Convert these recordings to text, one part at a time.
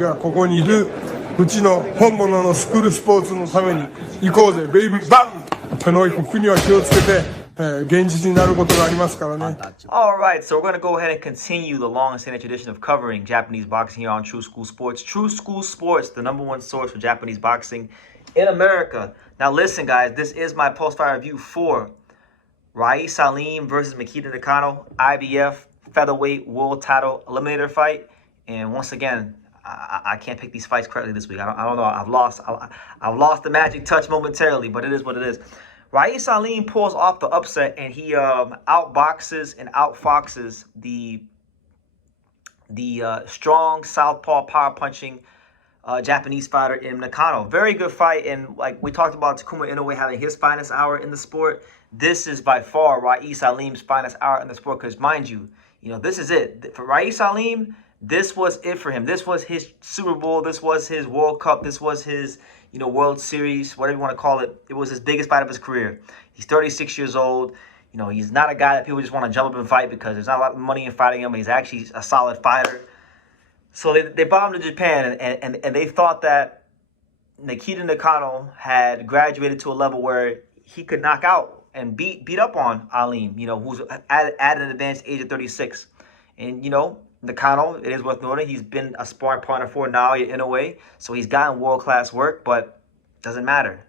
がここにいるうちの本物のスクールスポーツのために行こうぜベイビーバン手の国は気をつけて、現実になることがありますからね。 Alright, so we're going to go ahead and continue the long-standing tradition of covering Japanese boxing here on True School Sports. True School Sports, the #1 source for Japanese boxing in America. Now listen guys, this is my post-fight review for Aleem versus Mikito Nakano, IBF featherweight world title eliminator fight. And once again, I can't pick these fights correctly this week. I don't know. I've lost the magic touch momentarily, but it is what it is. Aleem pulls off the upset, and he outboxes and outfoxes the strong southpaw power punching Japanese fighter in Nakano. Very good fight, and like we talked about Takuma Inoue having his finest hour in the sport, this is by far Aleem's finest hour in the sport. Because mind you, this is it for Aleem. This was it for him. This was his Super Bowl. This was his World Cup. This was his, World Series, whatever you want to call it. It was his biggest fight of his career. He's 36 years old. He's not a guy that people just want to jump up and fight because there's not a lot of money in fighting him. He's actually a solid fighter. So they brought him to Japan, and they thought that Mikito Nakano had graduated to a level where he could knock out and beat up on Aleem, who's at an advanced age of 36. And, Nakano, it is worth noting, he's been a sparring partner for Naoya Inoue, so he's gotten world-class work, but it doesn't matter.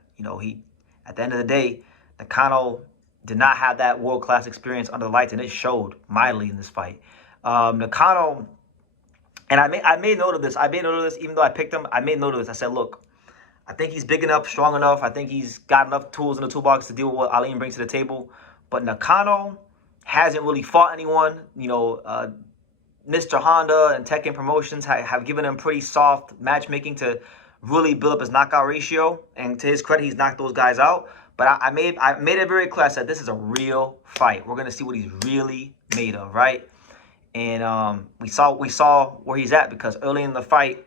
At the end of the day, Nakano did not have that world-class experience under the lights, and it showed mightily in this fight. Nakano, and I made note of this. Even though I picked him, I made note of this. I said, look, I think he's big enough, strong enough. I think he's got enough tools in the toolbox to deal with what Aleem brings to the table. But Nakano hasn't really fought anyone. Mr. Honda and Tekken Promotions have given him pretty soft matchmaking to really build up his knockout ratio. And to his credit, he's knocked those guys out. But I made it very clear. I said, this is a real fight. We're going to see what he's really made of, right? And we saw where he's at, because early in the fight,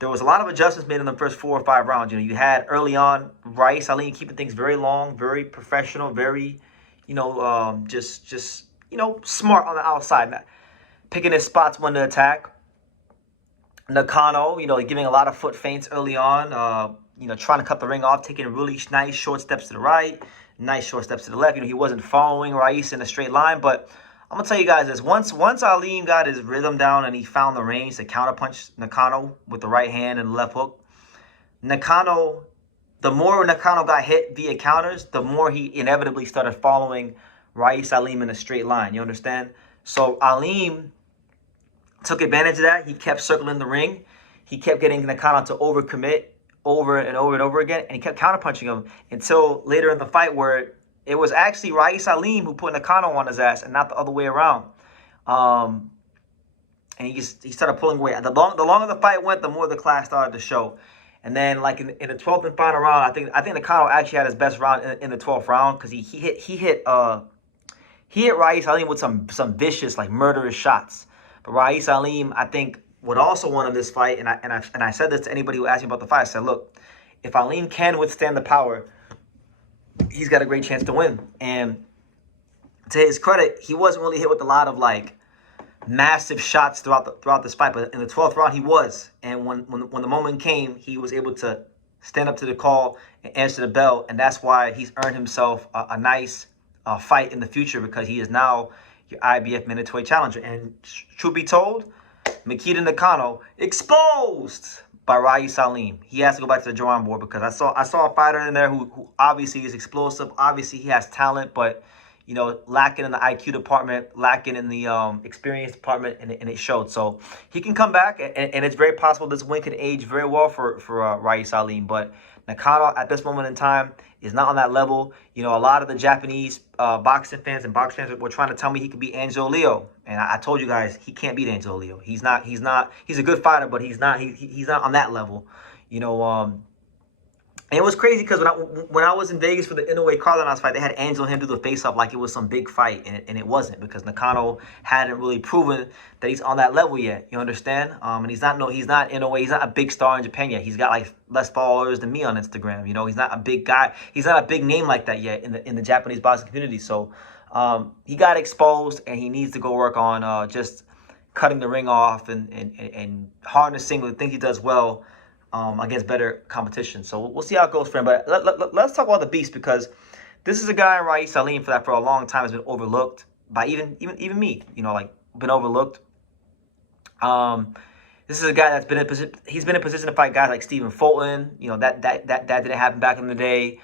there was a lot of adjustments made in the first 4 or 5 rounds. You had early on Aleem keeping things very long, very professional, very, just smart on the outside, picking his spots when to attack. Nakano, giving a lot of foot feints early on, trying to cut the ring off, taking really nice short steps to the right, nice short steps to the left. He wasn't following Rais in a straight line, but I'm going to tell you guys this. Once Aleem got his rhythm down and he found the range to counterpunch Nakano with the right hand and the left hook, the more Nakano got hit via counters, the more he inevitably started following Aleem in a straight line. You understand? So Aleem took advantage of that. He kept circling the ring. He kept getting Nakano to overcommit over and over and over again, and he kept counterpunching him until later in the fight, where it was actually Aleem who put Nakano on his ass and not the other way around. And he started pulling away. The longer the fight went, the more the class started to show. And then, like in the 12th and final round, I think Nakano actually had his best round in the 12th round, because he hit Aleem with some vicious, like, murderous shots. But Aleem, I think, would also won in this fight, and I said this to anybody who asked me about the fight. I said, look, if Aleem can withstand the power, he's got a great chance to win. And to his credit, he wasn't really hit with a lot of, like, massive shots throughout this fight. But in the 12th round, he was. And when the moment came, he was able to stand up to the call and answer the bell. And that's why he's earned himself a nice fight in the future, because he is now your IBF mandatory challenger. And truth be told, Mikito Nakano exposed by Aleem. He has to go back to the drawing board, because I saw a fighter in there who obviously is explosive. Obviously he has talent, but lacking in the IQ department, lacking in the experience department, and it showed. So he can come back, and it's very possible this win could age very well for Aleem. But Nakano at this moment in time is not on that level. A lot of the Japanese boxing fans and boxing fans were trying to tell me he could beat Angelo, and I told you guys he can't beat Angelo. He's not. He's a good fighter, but he's not on that level. And it was crazy, because when I was in Vegas for the Inoue Carlinos fight, they had Angelo and him do the face-off like it was some big fight, and it wasn't, because Nakano hadn't really proven that he's on that level yet. You understand? And he's not Inoue. He's not a big star in Japan yet. He's got like less followers than me on Instagram. He's not a big guy. He's not a big name like that yet in the Japanese boxing community. So he got exposed, and he needs to go work on just cutting the ring off and harnessing the things he does well against better competition. So we'll see how it goes for him. But let's talk about the beast, because this is a guy, Rais Aleem, for a long time has been overlooked by even me. You know, like been overlooked. This is a guy that's been in position. He's been in position to fight guys like Stephen Fulton. You know, that didn't happen back in the day.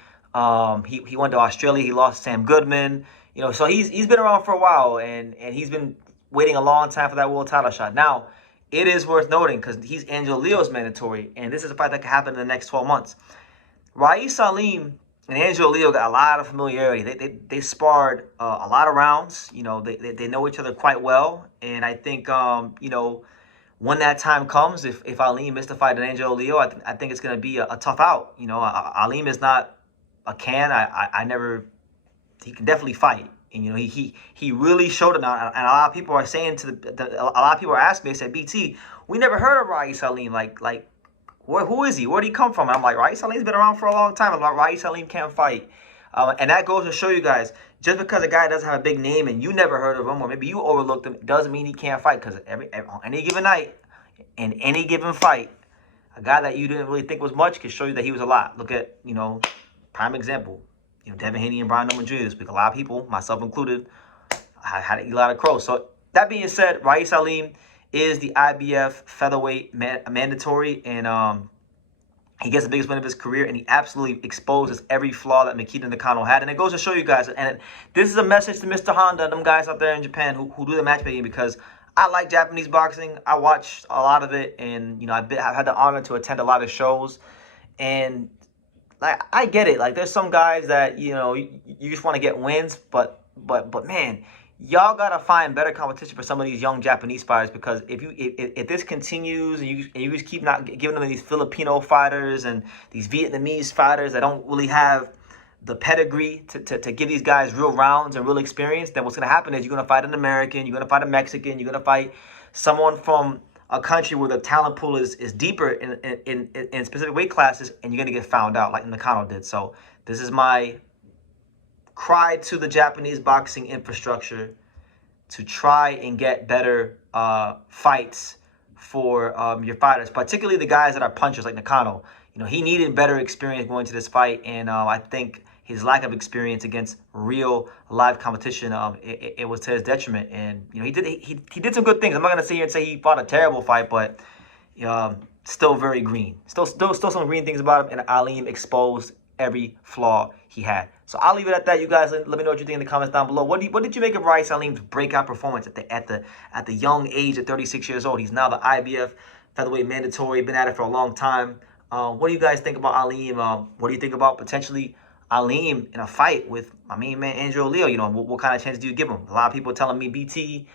He went to Australia. He lost Sam Goodman. You know, so he's been around for a while, and he's been waiting a long time for that world title shot. Now, it is worth noting, because he's Angelo mandatory, and this is a fight that could happen in the next 12 months. Rais Aleem and Angelo got a lot of familiarity. They sparred a lot of rounds. You know, they know each other quite well, and I think you know, when that time comes, if Aleem missed a fight in Angelo, I think it's going to be a tough out. You know, Aleem is not a can. I never. He can definitely fight, and you know, he really showed it now. And a lot of people are saying a lot of people are asking me. They said, BT, we never heard of Rais Aleem. Like, who is he? Where did he come from? And I'm like, Rais Aleem's been around for a long time. I'm like, Rais Aleem can't fight. And that goes to show you guys, just because a guy doesn't have a big name and you never heard of him, or maybe you overlooked him, doesn't mean he can't fight. Because on any given night, in any given fight, a guy that you didn't really think was much can show you that he was a lot. Look at, you know, prime example, you know, Devin Haney and Brian Norman Jr. this week. A lot of people, myself included, had to eat a lot of crows. So that being said, Rais Aleem is the IBF featherweight mandatory, and he gets the biggest win of his career, and he absolutely exposes every flaw that Mikito Nakano had. And it goes to show you guys, and this is a message to Mr. Honda and them guys out there in Japan who do the matchmaking, because I like Japanese boxing. I watch a lot of it, and you know, I've had the honor to attend a lot of shows, and like, I get it. Like, there's some guys that, you know, you just want to get wins, but man, y'all gotta find better competition for some of these young Japanese fighters, because if this continues and you just keep not giving them these Filipino fighters and these Vietnamese fighters that don't really have the pedigree to give these guys real rounds and real experience, then what's gonna happen is you're gonna fight an American, you're gonna fight a Mexican, you're gonna fight someone from a country where the talent pool is deeper in specific weight classes, and you're gonna get found out like Nakano did. So this is my cry to the Japanese boxing infrastructure to try and get better fights for your fighters, particularly the guys that are punchers like Nakano. You know, he needed better experience going to this fight, and I think his lack of experience against real live competition, it was to his detriment. And you know, he did some good things. I'm not gonna sit here and say he fought a terrible fight, but still very green. Still some green things about him, and Aleem exposed every flaw he had. So I'll leave it at that. You guys, let me know what you think in the comments down below. What did you make of Rais Aleem's breakout performance at the young age of 36 years old? He's now the IBF featherweight mandatory. Been at it for a long time. What do you guys think about Aleem? What do you think about potentially Aleem in a fight with my main man Angelo? You know, what kind of chance do you give him? A lot of people telling me, BT,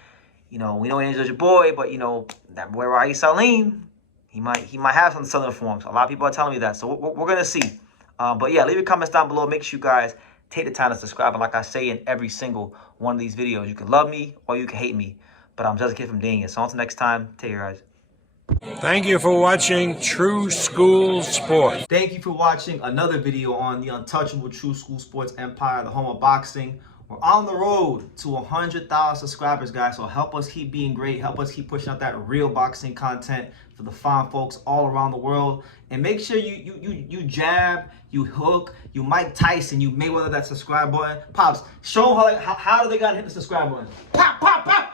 you know, we know Angelo's your boy, but you know, that boy Rais Aleem, he might have some southern forms. A lot of people are telling me that, so we're gonna see. But yeah, leave your comments down below. Make sure you guys take the time to subscribe. And like I say in every single one of these videos, you can love me or you can hate me, but I'm just a kid from Daniel. So until next time, take care, guys. Thank you for watching True School Sports. Thank you for watching another video on the untouchable True School Sports Empire, the home of boxing. We're on the road to 100,000 subscribers, guys. So help us keep being great. Help us keep pushing out that real boxing content for the fine folks all around the world. And make sure you jab, you hook, you Mike Tyson, you Mayweather that subscribe button. Pops, show them how do they gotta hit the subscribe button. Pop, pop, pop.